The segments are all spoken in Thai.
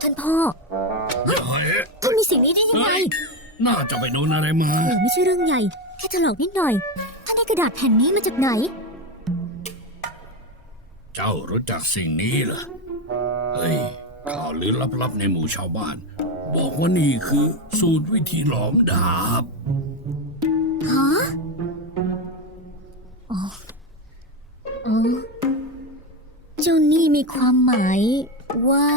ท่านพ่อ เฮ้ยท่านมีสิ่งนี้ได้ยังไงเฮ้ยน่าจะไปโดนอะไรมา เออไม่ใช่เรื่องใหญ่ แค่ถลอกนิดหน่อย ท่านได้กระดาษแผ่นนี้มาจากไหน เจ้ารู้จักสิ่งนี้เหรอ เฮ้ย ข่าวลือลับๆในหมู่ชาวบ้าน บอกว่านี่คือสูตรวิธีหลอมดาบ มีความหมายว่า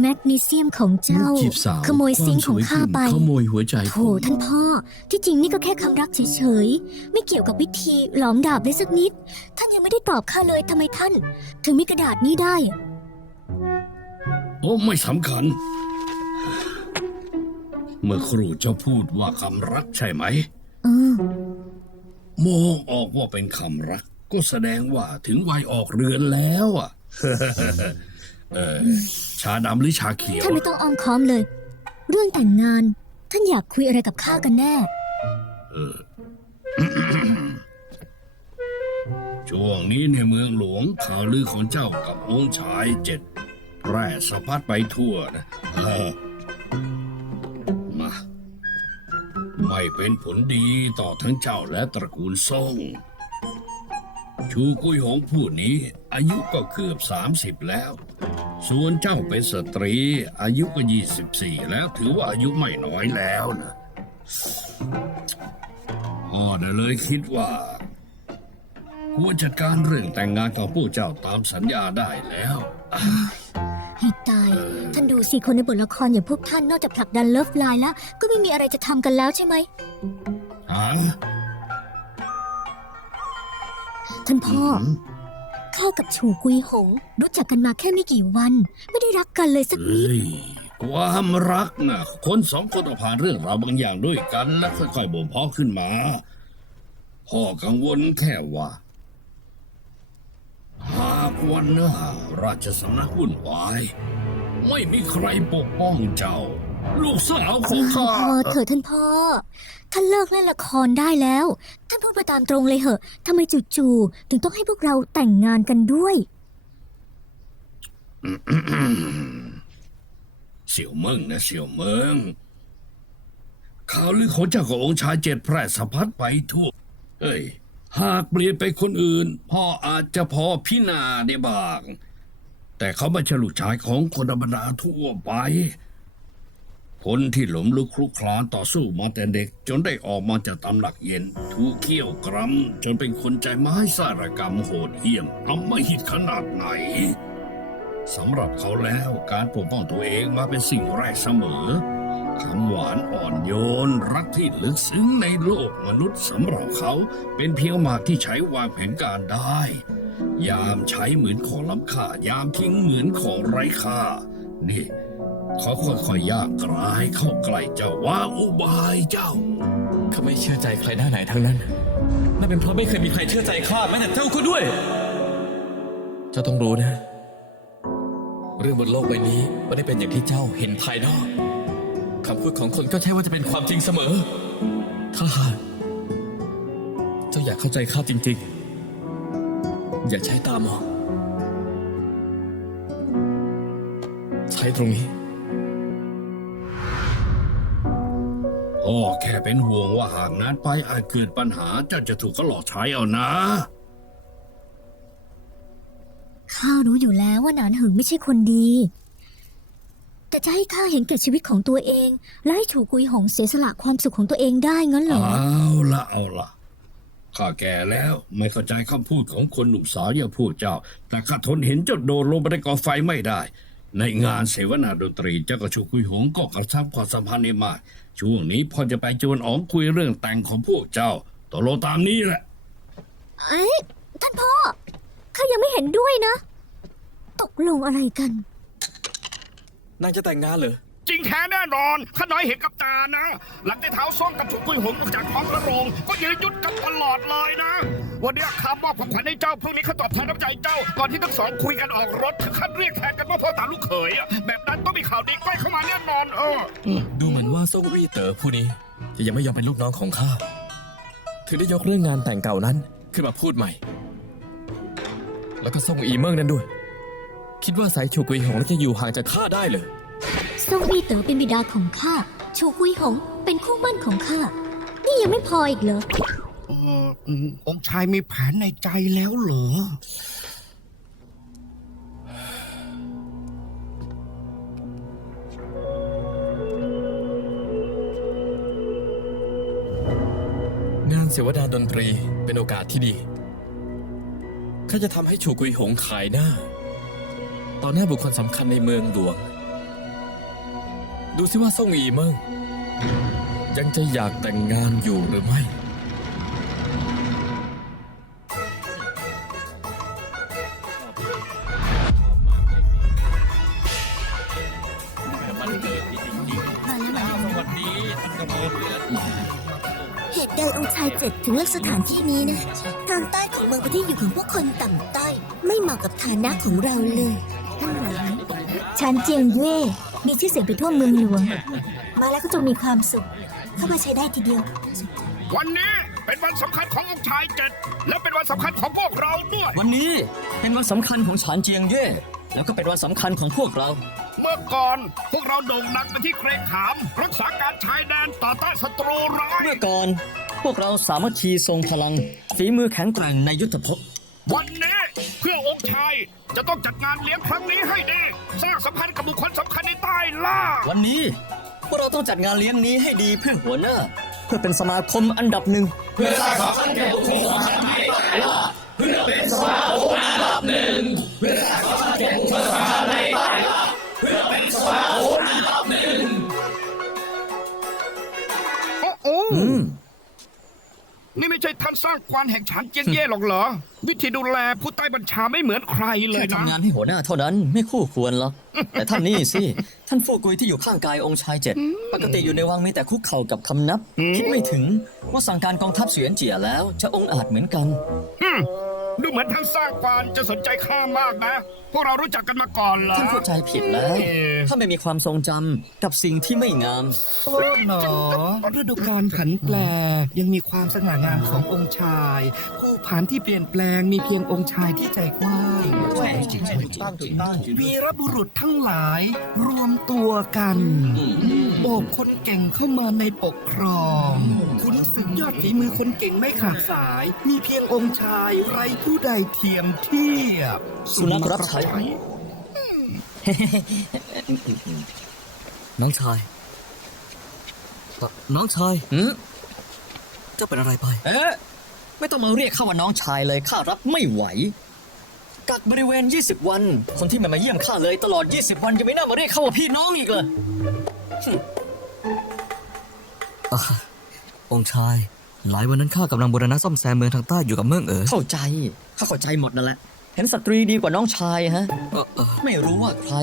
แมกนีเซียมของเจ้า จีบสาวขโมยซิงค์ของข้าไป ขโมยหัวใจโถท่านพ่อ ที่จริงนี่ก็แค่คำรักเฉยๆ ไม่เกี่ยวกับวิธีหลอมดาบเลยสักนิด ท่านยังไม่ได้ตอบข้าเลยทำไมท่าน ถึงมีกระดาษนี้ได้ โอ้ไม่สำคัญ เมื่อครูเจ้าพูดว่าคำรักใช่ไหม เออ มองออกว่าเป็นคำรัก ก็แสดงว่าถึงวัยออกเรือนแล้วอะ เออชาดำหรือชาเขียว ท่านไม่ต้องอ้อมค้อมเลย เรื่องแต่งงาน ท่านอยากคุยอะไรกับข้ากันแน่ช่วงนี้ในเมืองหลวงข่าวลือของเจ้ากับองค์ชายเจ็ดแพร่สะพัดไปทั่วนะเออมา ไม่เป็นผลดีต่อทั้งเจ้าและตระกูลซ่ง ชูกุยหงผู้นี้อายุก็เกือบสามสิบแล้ว ส่วนเจ้าเป็นสตรี อายุก็ยี่สิบสี่แล้วถือว่าอายุไม่น้อยแล้วนะพ่อน่ะเลยคิดว่า ควรจัดการเรื่องแต่งงานของผู้เจ้าตามสัญญาได้แล้วให้ตาย ท่านดูสิคนในบทละครอย่างพวกท่านนอกจากผลักดันเลิฟไลน์แล้ว ก็ไม่มีอะไรจะทำกันแล้วใช่ไหมฮะ ท่านพ่ออข้ากับฉูกุยหง รู้จักกันมาแค่ไม่กี่วัน ไม่ได้รักกันเลยสักนิด เฮ้ยความรักนะคนสองคนต้องผ่านเรื่องราวบางอย่างด้วยกันแล้วค่อยๆบ่มเพาะขึ้นมาพ่อกังวลแค่ว่าหากวันหน้าราชสำนักวุ่นวาย ไม่มีใครปกป้องเจ้า ลูกสาวของพอข้าเถอะท่านพ่อ ท่านเลิกเล่นละครได้แล้ว ท่านพูดไปตามตรงเลยเหอะทำไมจู่ๆถึงต้องให้พวกเราแต่งงานกันด้วย เสี่ยวเมิงนะเสี่ยวเมิงข่าวลือของเจ้าขององค์ชายเจ็ดแพร่สะพัดไปทั่วเอ้ย หากเปลี่ยนไปคนอื่น พ่ออาจจะพอพินาได้บ้าง แต่เขาไม่ใช่ลูกชายของคนธรรมดาทั่วไป คนที่หลมลุกคลุกคลานต่อสู้มาแต่เด็ก จนได้ออกมาจากตำหนักเย็น ถูกเขี่ยวกรำจนเป็นคนใจไม้สารกรรมโหดเหี้ยมทำไม่หิดขนาดไหนสำหรับเขาแล้วการปกป้องตัวเองมาเป็นสิ่งแรกเสมอคำหวานอ่อนโยน รักที่ลึกซึ้งในโลกมนุษย์สำหรับเขาเป็นเพียงหมากที่ใช้วางแผนการได้ ยามใช้เหมือนของล้ำค่ายามทิ้งเหมือนของไร้ค่านี่ เขาค่อยๆย่างกลายเข้าใกล้เจ้าว่าอุบายเจ้า ข้าไม่เชื่อใจใครด้านไหนทั้งนั้น นั่นเป็นเพราะไม่เคยมีใครเชื่อใจข้าแม้แต่เจ้าก็ด้วย เจ้าต้องรู้นะ เรื่องบนโลกใบนี้ไม่ได้เป็นอย่างที่เจ้าเห็นภายนอกคำพูดของคนก็ใช่ว่าจะเป็นความจริงเสมอ ถ้าหากเจ้าอยากเข้าใจข้าจริง ๆ อย่าใช้ตามองใช้ตรงนี้ พ่อแค่เป็นห่วงว่าหากนั้นไปอาจเกิดปัญหาเจ้าจะถูกเขาหลอกใช้เอานะ ข้ารู้อยู่แล้วว่าหนานหึงไม่ใช่คนดี แต่จะให้ข้าเห็นแก่ชีวิตของตัวเอง และให้ถูกกุยหงเสียสละความสุขของตัวเองได้งั้นเหรอ เอาละเอาละข้าแก่แล้วไม่เข้าใจคำพูดของคนหนุ่มสาวอย่างพูดเจ้า แต่ข้าทนเห็นเจ้าโดนลงไปในกองไฟไม่ได้ ในงานเสวนาดนตรีเจ้ากับชูคุยหงก็กระชับความสัมพันธ์ให้มาก ช่วงนี้พ่อจะไปจวนอ๋องคุยเรื่องแต่งของพวกเจ้าตกลงตามนี้แหละเอ้ยท่านพ่อข้ายังไม่เห็นด้วยนะ ตกลงอะไรกัน นางจะแต่งงานเหรอจริงแท้แน่นอนข้าน้อยเห็นกับตานะ หลังได้เท้าซ่องกับถุกกุยหงออกจากท้องพระโรง ก็ยืนยุดกันตลอดเลยนะ วันนี้ข้ามอบของขวัญให้เจ้าพรุ่งนี้ข้าตอบแทนน้ำใจเจ้า ก่อนที่ทั้งสองคุยกันออกรถถึงขั้นเรียกแทนกันว่าพ่อตาลูกเขยอะแบบนั้นต้องมีข่าวดีใกล้เข้ามาแน่นอนเออดูเหมือนว่าซ่งวี่เต๋อผู้นี้จะยังไม่ยอมเป็นลูกน้องของข้าถึงได้ยกเรื่องงานแต่งเก่านั้นขึ้นมาพูดใหม่ แล้วก็ส่งอีเมิงนั้นด้วย คิดว่าสายฉูกุยหงจะอยู่ห่างจากข้าได้เลยซ่งวี่เต๋อเป็นบิดาของข้าชูกุยหงเป็นคู่มั่นของข้านี่ยังไม่พออีกเหรอ องค์ชายมีแผนในใจแล้วเหรอ งานเสวนาดนตรีเป็นโอกาสที่ดี ข้าจะทำให้ฉูกุยหงขายหน้า ต่อหน้าบุคคลสำคัญในเมืองหลวง ดูสิว่าซ่งอีเมิงยังจะอยากแต่งงานอยู่หรือไม่ องค์ชายเจ็ดถึงเลือกสถานที่นี้นะ ทางใต้ของเมืองเป็นที่อยู่ของพวกคนต่ำต้อย ไม่เหมาะกับฐานะของเราเลยฉันเจียงเย่มีชื่อเสียงไปทั่วเมืองหลวง มาแล้วก็จงมีความสุข เข้ามาใช้ได้ทีเดียว วันนี้เป็นวันสำคัญขององค์ชายเจ็ดและเป็นวันสำคัญของพวกเราด้วย วันนี้เป็นวันสำคัญของฉานเจียงเย่แล้วก็เป็นวันสำคัญของพวกเรา เมื่อก่อนพวกเราโด่งดังเป็นที่เกรงขาม รักษาการชายแดนต่อต้านศัตรูร้าย เมื่อก่อน พวกเราสามัคคีทรงพลัง ฝีมือแข็งแกร่งในยุทธภพ วันนี้เพื่อองค์ชายจะต้องจัดงานเลี้ยงครั้งนี้ให้ดี สร้างสัมพันธ์กับบุคคลสำคัญในใต้ล่า วันนี้ พวกเราต้องจัดงานเลี้ยงนี้ให้ดีเพื่อหัวหน้า เพื่อเป็นสมาคมอันดับหนึ่งโอ้โห นี่ไม่ใช่ท่านสร้างควานแห่งฉานเจียงเย่หรอกเหรอ วิธีดูแลผู้ใต้บัญชาไม่เหมือนใครเลแค่ยนะ ทำงานให้หัวหน้าเท่านั้นไม่คู่ควรหรอก แต่ท่านนี่สิ ท่านฟูกุยที่อยู่ข้างกายองค์ชายเจ็ดปกติอยู่ในวังมีแต่คุกเข่ากับคำนับ คิดไม่ถึงว่าสั่งการกองทัพเสวียนเจียแล้ว จะองอาจเหมือนกัน อืม ดูเหมือนท่านสร้างควานจะสนใจข้ามากนะ พวกเรารู้จักกันมาก่อนเหรอท่านเข้าใจผิดแล้วถ้านไม่มีความทรงจำกับสิ่งที่ไม่งามโอ้หนอฤดูกาลผันแปรยังมีความสง่างามขององค์ชาย ผู้ผ่านที่เปลี่ยนแปลงมีเพียงองค์ชายที่ใจกว้างใช่จริงใช่ถูกต้องถูกต้อง วีรบุรุษทั้งหลายรวมตัวกันโอบคนเก่งเข้ามาในปกครอง คุณสึกยอดฝีมือคนเก่งไม่ขาดสาย มีเพียงองค์ชายไรผู้ใดเทียมเทียบ สุนัขรับใช้ น้องชายเอ่อน้องชายหืมเจ้าเป็นอะไรไป เอ๊ะ ไม่ต้องมาเรียกข้าว่าน้องชายเลยข้ารับไม่ไหว กักบริเวณ 20 วัน คนที่ไมามาเยี่ยมข้าเลยตลอด 20 วันยังไม่น่ามาเรียกข้าว่าพี่น้องอีกเลยองค์ชาย หลายวันนั้นข้ากำลังบูรณะซ่อมแซมเมืองทางใต้อยู่กับเมืองเอ๋อเข้าใจข้าเข้าใจหมดนั่นแหละ เห็นสตรีดีกว่าน้องชายฮะไม่รู้ว่าใคร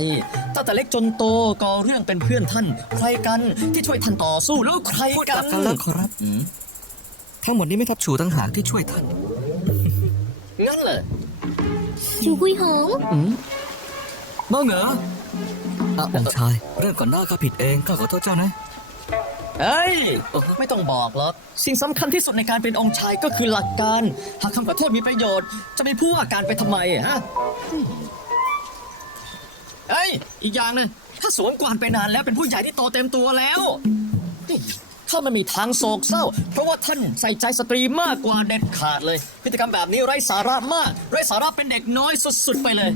ตั้งแต่เล็กจนโตก็เรื่องเป็นเพื่อนท่าน ใครกันที่ช่วยท่านต่อสู้แล้วใครกันกันแล้วขอรับอืมทั้งหมดนี้ไม่ทับฉูตั้งหากที่ช่วยท่าน งั้นเหรอชูกุยหงบ้าเหรออะองค์ชาย เรื่องก่อนหน้าข้าผิดเองข้าขอโทษเจ้านะ เฮ้ย ไม่ต้องบอกหรอก สิ่งสำคัญที่สุดในการเป็นองค์ชายก็คือหลักการ หากคำขอโทษมีประโยชน์ จะมีผู้ว่าการไปทำไมฮะเฮ้ย อีกอย่างนะถ้าสวมกวานไปนานแล้วเป็นผู้ใหญ่ที่โตเต็มตัวแล้วนี่ข้าไม่มีทางโศกเศร้า เพราะว่าท่านใส่ใจสตรีมากกว่าเด็ดขาดเลย พฤติกรรมแบบนี้ไร้สาระมาก ไร้สาระเป็นเด็กน้อยสุดๆไปเลย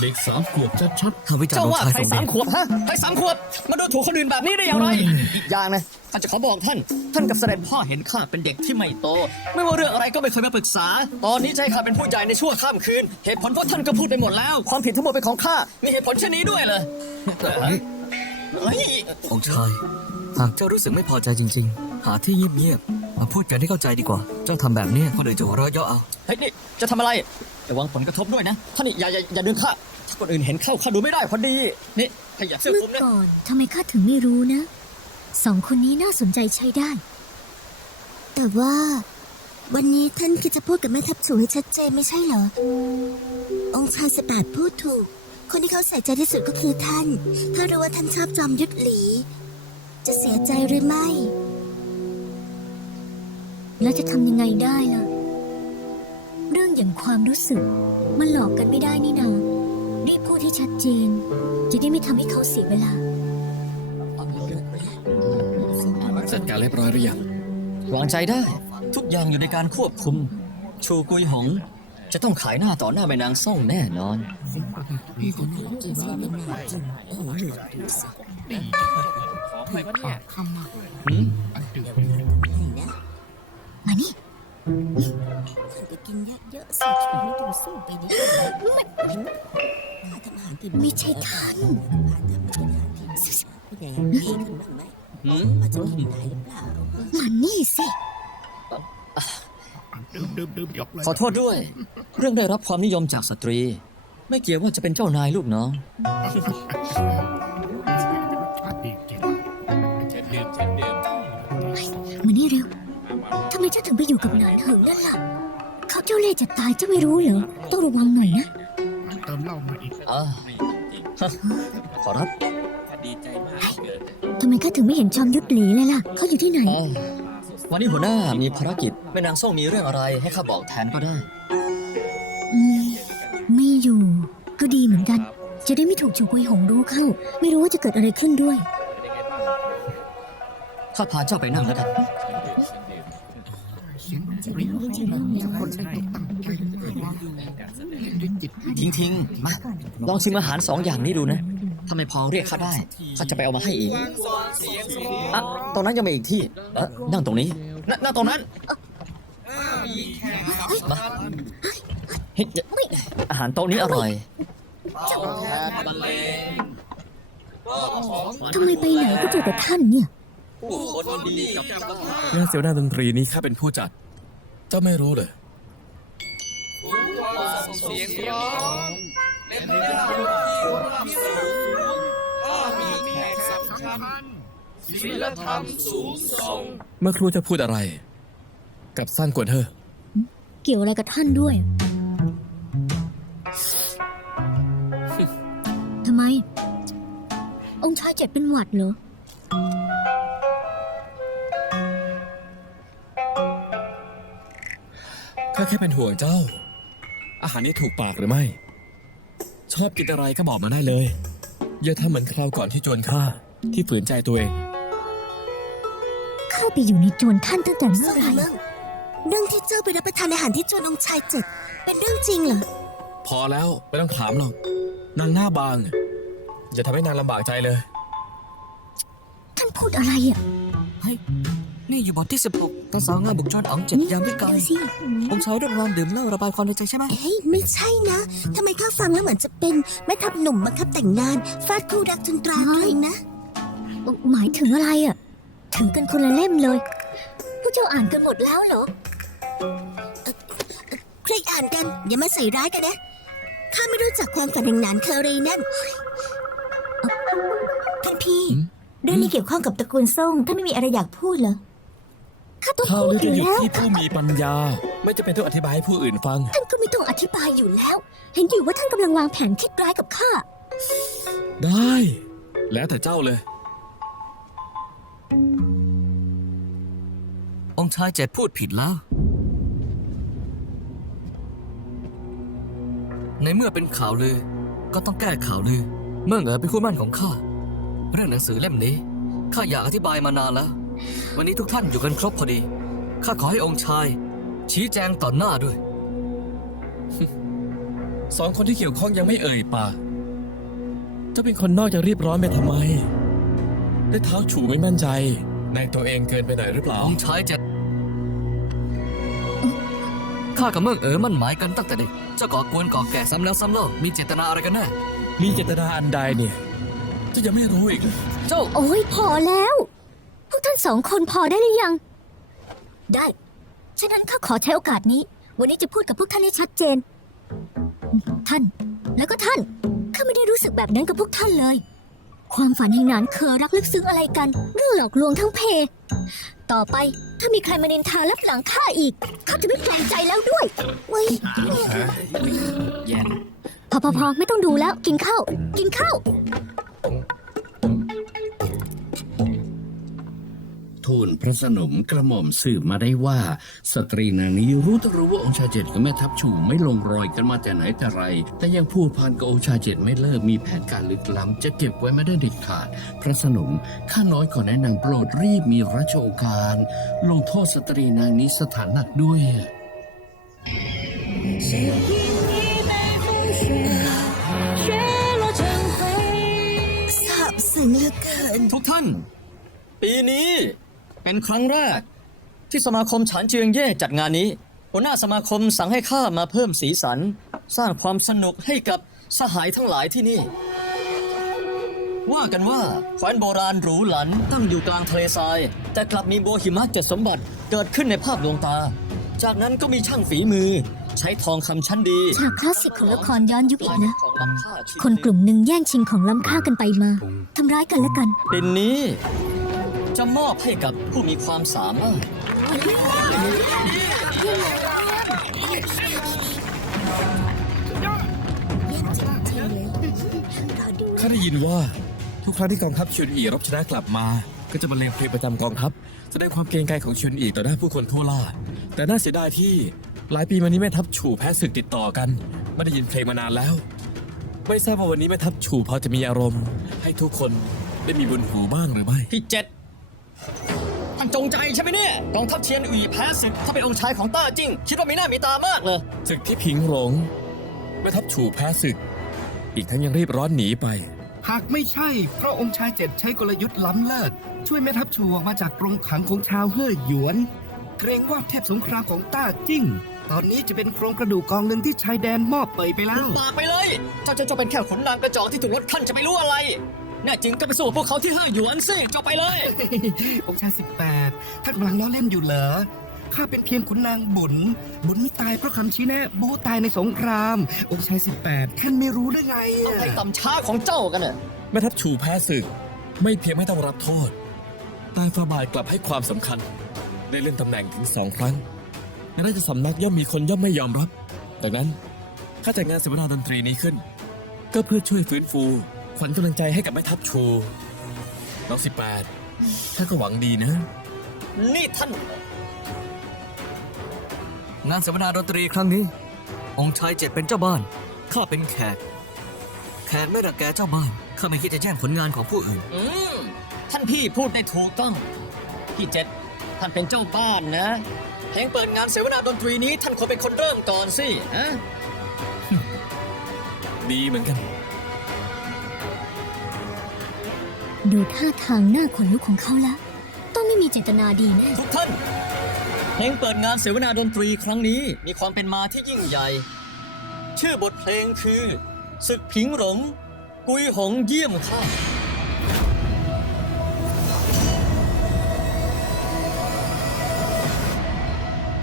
เด็กสามขวบชัดข้าวิจารณ์เจ้าองว่าค์ชายใครทรงสาเดมชขวบฮะใครสามขวบมาดูถูกคนอื่นแบบนี้ได้อย่างไรอีกอย่างนะข้าจะขอบอกท่าน ท่านกับเสด็จพ่อเห็นข้าเป็นเด็กที่ไม่โต ไม่ว่าเรื่องอะไรก็ไม่เคยมาปรึกษา ตอนนี้จะให้ข้าเป็นผู้ใหญ่ในชั่วข้ามคืน เหตุผลเพราะท่านก็พูดไปหมดแล้ว ความผิดทั้งหมดเป็นของข้า มีเหตุผลเช่นนี้ด้วยเหรอเฮ้ยองค์ชายหากเจ้ารู้สึกไม่พอใจจริง ๆ หาที่เงียบๆ มาพูดกันให้เข้าใจดีกว่า เจ้าทำแบบนี้คนอื่นจะหัวเราะเยาะเอา เฮ้ยนี่จะทำอะไรระวังผลกระทบด้วยนะท่านนี่อย่าอย่าอย่าดึงข้าถ้าคนอื่นเห็นเข้าข้าดูไม่ได้พอดี นี่ขยับเสื้อเมื่คลุอมนะ ก่อนทำไมข้าถึงไม่รู้นะ สองคนนี้น่าสนใจใช้ได้ แต่ว่า วันนี้ท่านคิดจะพูดกับแม่ทัพฉูให้ชัดเจนไม่ใช่เหรอ องค์ชายสแปดพูดถูก คนที่เขาใส่ใจที่สุดก็คือท่าน ถ้ารู้ว่าท่านชอบจอมยุทธหลี จะเสียใจหรือไม่ แล้วจะทำยังไงได้ล่ะ เรื่องอย่างความรู้สึก มันหลอกกันไม่ได้นี่นารีบพูดให้ชัดเจน จะได้ไม่ทำให้เขาเสียเวลา จัดการเรียบร้อยหรือยังวางใจได้ ทุกอย่างอยู่ในการควบคุม ชูกุยหง จะต้องขายหน้าต่อหน้าแม่นางซ่งแน่นอนมา นี่ไปกินเยอะๆสิไม่ดูสู้ไปนี่ไม่ใช่ท่านมันนี่สิดื่มดื่มดื่มยกเลยขอโทษด้วย เรื่องได้รับความนิยมจากสตรี ไม่เกี่ยวว่าจะเป็นเจ้านายลูกน้องดีจริง ทำไมเจ้าถึงไปอยู่กับนายเหิงนั่นล่ะ เขาเจ้าเล่ห์จะตายเจ้าไม่รู้เหรอ ต้องระวังหน่อยนะ เติมเหล้ามาอีกอ่าฮะขอรับทำไมข้าถึงไม่เห็นจอมยุทธหลีเลยล่ะ เขาอยู่ที่ไหน อ๋อวันนี้หัวหน้ามีภารกิจแม่นางซ่งมีเรื่องอะไรให้ข้าบอกแทนก็ได้ อืม ไม่อยู่ ก็ดีเหมือนกัน จะได้ไม่ถูกจูกุยหงรู้เข้า ไม่รู้ว่าจะเกิดอะไรขึ้นด้วย ข้าพาเจ้าไปนั่งแล้วกัน ทิ้งทิ้งๆมาลองชิมอาหารสองอย่างนี้ดูนะ ถ้าไม่พอเรียกข้าได้ข้าจะไปเอามาให้เองอะตรงนั้นยังมีอีกที่เอ่อนั่งตรงนี้นนั่งตรงนั้นมาเฮ้ยอาหารโต๊ะนี้อร่อย ทำไมไปไหนก็เจอแต่ท่านเนี่ย งานเสวนาดนตรีนี้ข้าเป็นผู้จัด เจ้าไม่รู้เลยเมื่อครูจะพูดอะไร กับสั้นกว่าเธอ เกี่ยวอะไรกับท่านด้วยทำไม องค์ชายเจ็บเป็นหวัดเหรอ ข้าแค่เป็นห่วงเจ้า อาหารนี้ถูกปากหรือไม่ ชอบกินอะไรก็บอกมาได้เลย อย่าทำเหมือนคราวก่อนที่จวนข้าที่ฝืนใจตัวเองเข้าไปอยู่ในจวนท่านตั้งแต่เมื่อไหร่เรื่องที่เจ้าไปรับประทานอาหารที่จวนองค์ชายเจ็ดเป็นเรื่องจริงเหรอ พอแล้วไม่ต้องถามหรอก นางหน้าบาง อย่าทำให้นางลำบากใจเลย ท่านพูดอะไรอะ เฮ้ย นี่อยู่บทที่ 16ตาสาวงามบุกจอนอ๋องเจ็ดยามวิกาลดูสิองค์ชายเรื่องรามดื่มเหล้าระบายความในใจใช่ไหมเฮ้ยไม่ใช่นะทำไมข้าฟังแล้วเหมือนจะเป็นแม่ทัพหนุ่มบังคับแต่งงานฟาดคู่รักจนตราตรึงนะหมายถึงอะไรอะถือกันคนละเล่มเลยพวกเจ้าอ่านกันหมดแล้วเหรอใครอ่านกัน อย่ามาใส่ร้ายกันนะข้าไม่รู้จักความฝันแห่งหนานเคอรีนั่นเอ่อท่านพี่เรื่องนี้เกี่ยวข้องกับตระกูลซ่งท่านไม่มีอะไรอยากพูดเหรอ ข้าต้องข่าวพูลืดออจะยู่อยู่แล้วที่ผู้มีปัญญา ไม่จะเป็นต้องอธิบายให้ผู้อื่นฟัง ท่านก็ไม่ต้องอธิบายอยู่แล้ว เห็นอยู่ว่าท่านกำลังวางแผนคิดร้ายกับข้า ได้ แล้วแต่เจ้าเลย องค์ชายเจ็ดพูดผิดแล้ว ในเมื่อเป็นข่าวลือ ก็ต้องแก้ข่าวลือ เมื่อเหงอเป็นคู่มั่นของข้า เรื่องหนังสือเล่มนี้ ข้าอยากอธิบายมานานแล้ว วันนี้ทุกท่านอยู่กันครบพอดี ข้าขอให้องค์ชาย ชี้แจงต่อหน้าด้วย สองคนที่เกี่ยวข้องยังไม่เอ่ยปากเจ้าเป็นคนนอกจะรีบร้อนไปทำไม ได้เท้าฉูไม่มั่นใจ ในตัวเองเกินไปหน่อยหรือเปล่า องค์ชายเจ็ดข้ากับเมืองเอ๋อมั่นหมายกันตั้งแต่เด็ก เจ้าก่อกวนก่อแก่ซ้ำแล้วซ้ำเล่ามีเจตนาอะไรกันแน่ มีเจตนาอันใดเนี่ยเจะยังไม่รู้อีกเหรอเจ้า โอ้ยพอแล้ว พวกท่านสองคนพอได้หรือยัง ได้ ฉะนั้นข้าขอใช้โอกาสนี้ วันนี้จะพูดกับพวกท่านให้ชัดเจน ท่าน แล้วก็ท่าน ข้าไม่ได้รู้สึกแบบนั้นกับพวกท่านเลย ความฝันแห่งหนานเคอรักลึกซึ้งอะไรกัน เรื่องหลอกลวงทั้งเพ ต่อไปถ้ามีใครมานินทาลับหลังข้าอีก ข้าจะไม่แปลงใจแล้วด้วย เว้ย แย่ พอพอพอไม่ต้องดูแล้ว กินข้าว กินข้าว ลพระสนมกระหม่อมสืบมาได้ว่า สตรีนางนี้รู้ตรู้ว่าองค์ชายเจ็ดกับแม่ทัพชูไม่ลงรอยกันมาแต่ไหนแต่ไร แต่ยังพูดพานกับองค์ชายเจ็ดไม่เลิกมีแผนการลึกล้ำจะเก็บไว้ไม่ได้เด็ดขาด พระสนมข้าน้อยขอแนะนำโปรดรีบมีราชโองการ ลงโทษสตรีนางนี้สถานหนักด้วยซาบซึ้งเหลือเกิน ทุกท่าน ปีนี้ เป็นครั้งแรก ที่สมาคมฉานเจียงเย่จัดงานนี้ หัวหน้าสมาคมสั่งให้ข้ามาเพิ่มสีสัน สร้างความสนุกให้กับสหายทั้งหลายที่นี่ ว่ากันว่าแคว้นโบราณหรูหรันตั้งอยู่กลางทะเลทราย แต่กลับมีบัวหิมะเจ็ดสมบัติเกิดขึ้นในภาพดวงตา จากนั้นก็มีช่างฝีมือ ใช้ทองคำชั้นดีฉากคลาสสิกของละครย้อนยุคอีกนะ ของล้ำค่าชิ้คนกลุ่มหนึ่งแย่งชิงของล้ำค่ากันไปมาทำร้ายกันและกันปีนี้ จะมอบให้กับผู้มีความสามารถ ข้าได้ยินว่าทุกครั้งที่กองทัพชวนอีรบชนะกลับมา ก็จะบรรเลงเพลงประจำกองทัพ แสดงความเกรงใจของชวนอีต่อหน้าผู้คนทั่วล่าแต่น่าเสียดายที่หลายปีมานี้แม่ทัพฉู่แพ้ศึกติดต่อกัน ไม่ได้ยินเพลงมานานแล้ว ไม่ทราบว่าวันนี้แม่ทัพฉู่พอจะมีอารมณ์ ให้ทุกคนได้มีบนหูบ้างหรือไม่ที่เจ็ด ท่านจงใจใช่ไหมเนี่ยกองทัพเชียนอุ๋ยแพ้ศึกเขาเป็นองค์ชายของต้าจิ้งคิดว่ามีหน้ามีตามากเลยศึกที่ผิงหลงแม่ทัพฉู่แพ้ศึก อีกทั้งยังรีบร้อนหนีไป หากไม่ใช่เพราะองค์ชายเจ็ดใช้กลยุทธ์ล้ำเลิศช่วยแม่ทัพชูออกมาจากกรงขังของชาวเฮ่อหยวน เกรงว่าเทพสงครามของต้าจิ้งตอนนี้จะเป็นโครงกระดูกกองหนึ่งที่ชายแดนมอบเปยไปแล้วปากไปเลยเจ้าจะจะเป็นแค่ขนนางกระจอกที่ถูกลดขั้นจะไปรู้อะไร แน่จริงก็ไปสู้กับพวกเขาที่ห้าหยวนสิเจ้าไปเลย องค์ชายสิบแปดท่านกำลังล้อเล่นอยู่เหรอ ข้าเป็นเพียงขุนนางบุญ บุญไม่ตายเพราะคำชี้แนะบูตายในสงคราม องค์ชายสิบแปดท่านไม่รู้ได้ไงอะไปต่ำช้าของเจ้ากันน่ะแม่ทัพฉูแพ้ศึก ไม่เพียงไม่ต้องรับโทษแต่ฝ่าบาทกลับให้ความสำคัญ ได้เลื่อนตำแหน่งถึงสองครั้งในราชสำนักย่อมมีคนย่อมไม่ยอมรับ ดังนั้นข้าจัดงานเสวนาดนตรีนี้ขึ้น ก็เพื่อช่วยฟื้นฟู ขวัญกำลังใจให้กับแม่ทัพชูน้องสิบแปดข้าก็หวังดีนะ นี่ท่าน งานเสวนาดนตรีครั้งนี้ องค์ชายเจ็ดเป็นเจ้าบ้าน ข้าเป็นแขก แขกไม่รังแกเจ้าบ้าน ข้าไม่คิดจะแย่งผลงานของผู้อื่น อืม ท่านพี่พูดได้ถูกต้องที่เจ็ดท่านเป็นเจ้าบ้านนะเพลงเปิดงานเสวนาดนตรีนี้ ท่านควรเป็นคนเริ่มก่อนสิฮะดีเหมือนกัน ดูท่าทางหน้าขนลุกของเขาแล้ว ต้องไม่มีเจตนาดีแน่ทุกท่านเพลงเปิดงานเสวนาดนตรีครั้งนี้มีความเป็นมาที่ยิ่งใหญ่ ชื่อบทเพลงคือศึกผิงหลงกุยหงเยี่ยมข้า